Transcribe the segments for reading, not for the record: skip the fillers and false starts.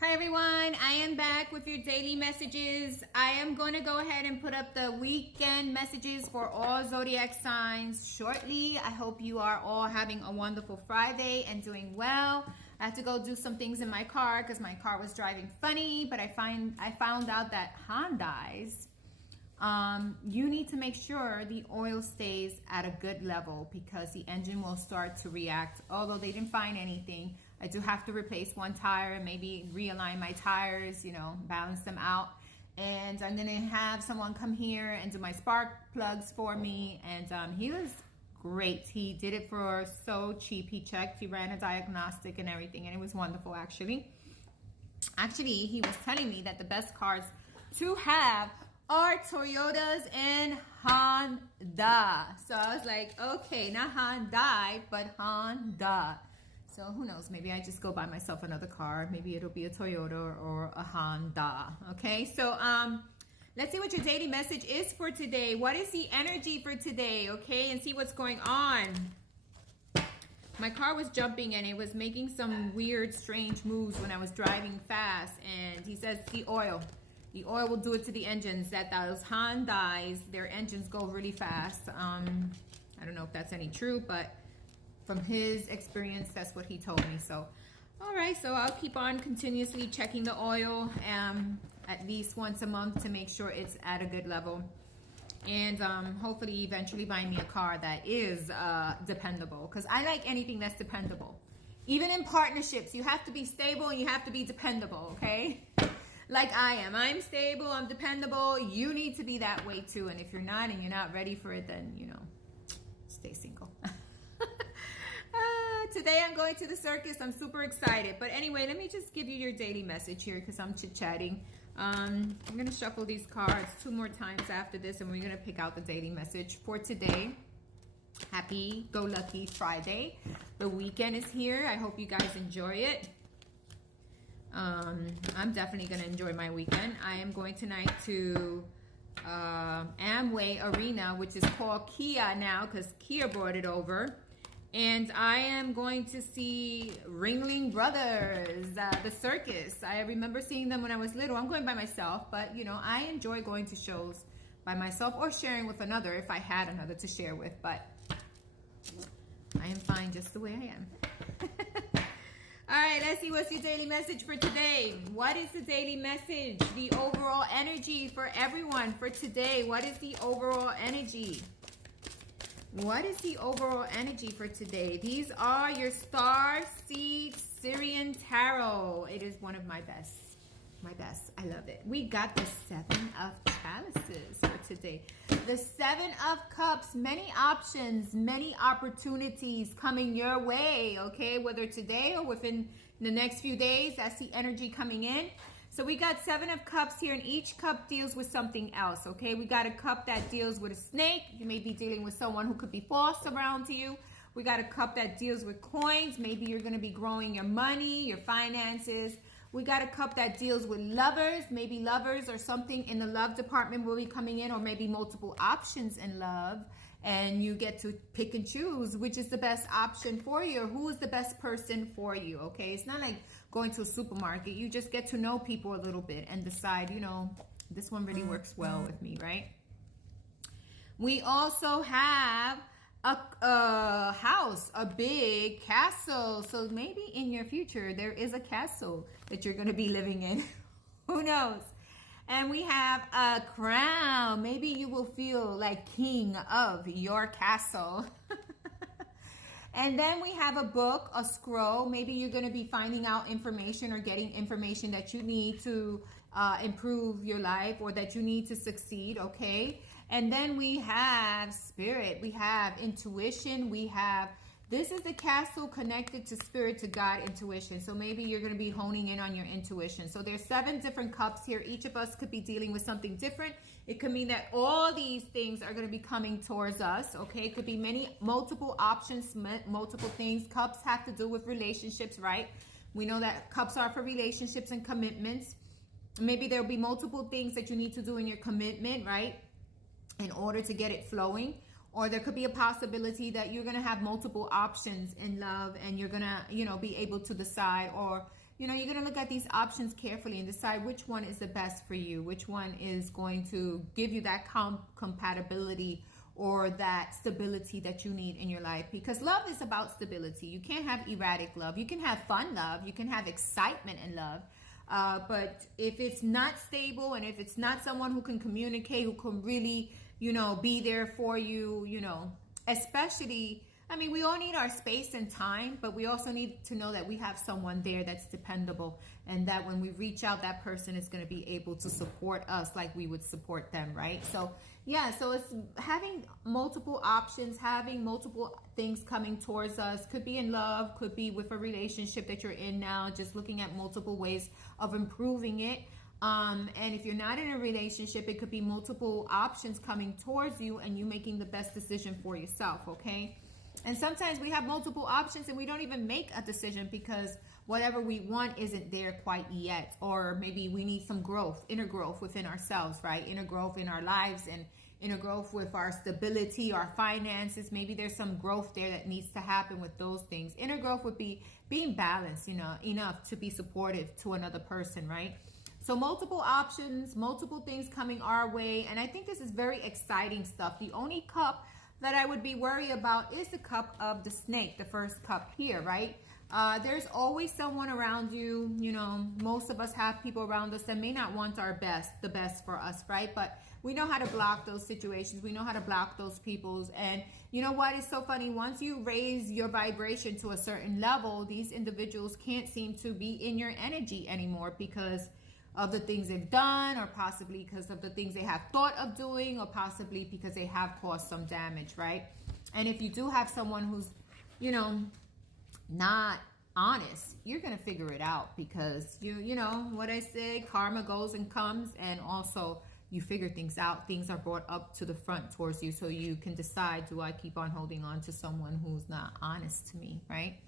Hi everyone, I am back with your daily messages. I am going to go ahead and put up the weekend messages for all zodiac signs shortly. I hope you are all having a wonderful Friday and doing well. I had to go do some things in my car because my car was driving funny, but I found out that Hyundai's, you need to make sure the oil stays at a good level because the engine will start to react. Although they didn't find anything, I do have to replace one tire and maybe realign my tires, balance them out. And I'm gonna have someone come here and do my spark plugs for me. And he was great. He did it for so cheap. He checked, he ran a diagnostic and everything, and it was wonderful actually. Actually, he was telling me that the best cars to have are Toyotas and Honda. So I was like, okay, not Hyundai, but Honda. So who knows? Maybe I just go buy myself another car. Maybe it'll be a Toyota or a Honda. Okay, so let's see what your daily message is for today. What is the energy for today? Okay, and see what's going on. My car was jumping and it was making some weird, strange moves when I was driving fast. And he says the oil. The oil will do it to the engines. That those Hyundais, their engines go really fast. I don't know if that's any true, but from his experience, that's what he told me. So, all right. So I'll keep on continuously checking the oil at least once a month to make sure it's at a good level. And hopefully eventually buying me a car that is dependable. Because I like anything that's dependable. Even in partnerships, you have to be stable and you have to be dependable, okay? Like I am. I'm stable, I'm dependable. You need to be that way too. And if you're not and you're not ready for it, then, stay single. Today I'm going to the circus. I'm super excited. But anyway, let me just give you your daily message here because I'm chit-chatting. I'm going to shuffle these cards 2 more times after this, and we're going to pick out the daily message for today. Happy-go-lucky Friday. The weekend is here. I hope you guys enjoy it. I'm definitely going to enjoy my weekend. I am going tonight to Amway Arena, which is called Kia now because Kia brought it over. And I am going to see Ringling Brothers, the circus. I remember seeing them when I was little. I'm going by myself, but I enjoy going to shows by myself or sharing with another if I had another to share with. But I am fine just the way I am. All right, let's see what's your daily message for today. What is the daily message? The overall energy for everyone for today. What is the overall energy? What is the overall energy for today? These are your Star Seed Syrian Tarot. It is one of my best. My best. I love it. We got the 7 of Chalices for today. The 7 of Cups. Many options, many opportunities coming your way, okay? Whether today or within the next few days, that's the energy coming in. So we got 7 of Cups here, and each cup deals with something else, okay? We got a cup that deals with a snake. You may be dealing with someone who could be false around to you. We got a cup that deals with coins. Maybe you're going to be growing your money, your finances. We got a cup that deals with lovers. Maybe lovers or something in the love department will be coming in, or maybe multiple options in love. And you get to pick and choose which is the best option for you, or who is the best person for you, okay? It's not like going to a supermarket. You just get to know people a little bit and decide, this one really works well with me, right? We also have a house, a big castle. So maybe in your future, there is a castle that you're going to be living in. Who knows? And we have a crown. Maybe you will feel like king of your castle. And then we have a book, a scroll. Maybe you're going to be finding out information or getting information that you need to improve your life, or that you need to succeed, okay? And then we have spirit. We have intuition. We have, this is the castle connected to spirit, to God, intuition. So maybe you're going to be honing in on your intuition. So there's 7 different cups here. Each of us could be dealing with something different. It could mean that all these things are going to be coming towards us, okay? It could be multiple options, multiple things. Cups have to do with relationships, right? We know that cups are for relationships and commitments. Maybe there'll be multiple things that you need to do in your commitment, right, in order to get it flowing. Or there could be a possibility that you're going to have multiple options in love, and you're going to, be able to decide, or you're going to look at these options carefully and decide which one is the best for you, which one is going to give you that compatibility or that stability that you need in your life. Because love is about stability. You can't have erratic love. You can have fun love. You can have excitement in love. But if it's not stable, and if it's not someone who can communicate, who can really, be there for you, especially, I mean, we all need our space and time, but we also need to know that we have someone there that's dependable, and that when we reach out, that person is going to be able to support us like we would support them, right? So yeah, so it's having multiple options, having multiple things coming towards us. Could be in love, could be with a relationship that you're in now, just looking at multiple ways of improving it. And if you're not in a relationship, it could be multiple options coming towards you and you making the best decision for yourself, okay? And sometimes we have multiple options and we don't even make a decision because whatever we want isn't there quite yet. Or maybe we need some growth, inner growth within ourselves, right? Inner growth in our lives and inner growth with our stability, our finances. Maybe there's some growth there that needs to happen with those things. Inner growth would be being balanced, enough to be supportive to another person, right? So multiple options, multiple things coming our way. And I think this is very exciting stuff. The only cup that I would be worried about is the cup of the snake, the first cup here, right? There's always someone around you. Most of us have people around us that may not want the best for us, right? But we know how to block those situations. We know how to block those peoples. And you know what? It's so funny. Once you raise your vibration to a certain level, these individuals can't seem to be in your energy anymore because of the things they've done, or possibly because of the things they have thought of doing, or possibly because they have caused some damage, right? And if you do have someone who's, not honest, you're going to figure it out because you know what I say, karma goes and comes, and also you figure things out. Things are brought up to the front towards you so you can decide, do I keep on holding on to someone who's not honest to me, right?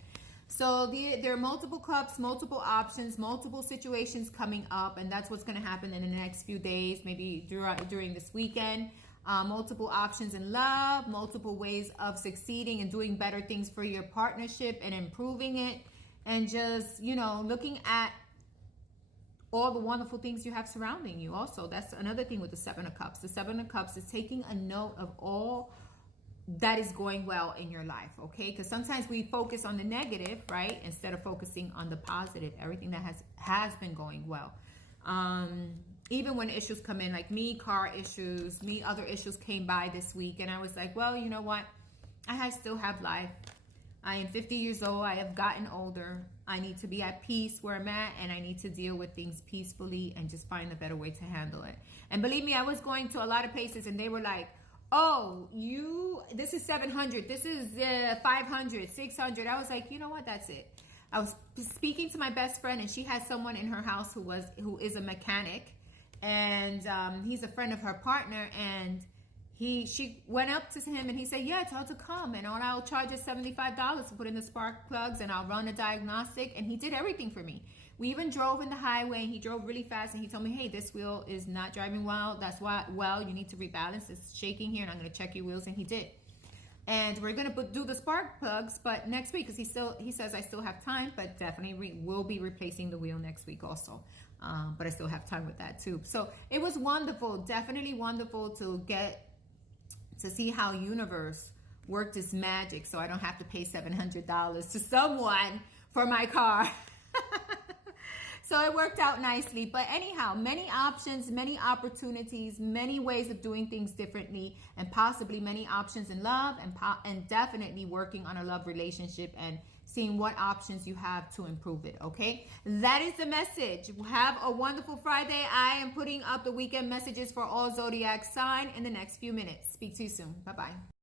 So there are multiple cups, multiple options, multiple situations coming up, and that's what's going to happen in the next few days, maybe during this weekend. Multiple options in love, multiple ways of succeeding and doing better things for your partnership and improving it, and just, looking at all the wonderful things you have surrounding you. Also, that's another thing with the Seven of Cups. The Seven of Cups is taking a note of all that is going well in your life, okay? Because sometimes we focus on the negative, right, instead of focusing on the positive, everything that has been going well. Even when issues come in, like car issues, other issues came by this week, and I was like, well, you know what? I still have life. I am 50 years old. I have gotten older. I need to be at peace where I'm at, and I need to deal with things peacefully and just find a better way to handle it. And believe me, I was going to a lot of places, and they were like, oh, this is 700, this is 500, 600. I was like, you know what, that's it. I was speaking to my best friend, and she has someone in her house who is a mechanic, and he's a friend of her partner, and she went up to him and he said, yeah, tell her to come, and all I'll charge is $75 to put in the spark plugs, and I'll run a diagnostic. And he did everything for me. We even drove in the highway, and he drove really fast, and he told me, hey, this wheel is not driving well. That's why, you need to rebalance. It's shaking here, and I'm going to check your wheels. And he did. And we're going to do the spark plugs, but next week, because he says I still have time, but definitely will be replacing the wheel next week also. But I still have time with that too. So it was wonderful, definitely wonderful to get to see how universe worked its magic, so I don't have to pay $700 to someone for my car. So it worked out nicely. But anyhow, many options, many opportunities, many ways of doing things differently, and possibly many options in love, and definitely working on a love relationship and seeing what options you have to improve it, okay? That is the message. Have a wonderful Friday. I am putting up the weekend messages for all zodiac sign in the next few minutes. Speak to you soon. Bye-bye.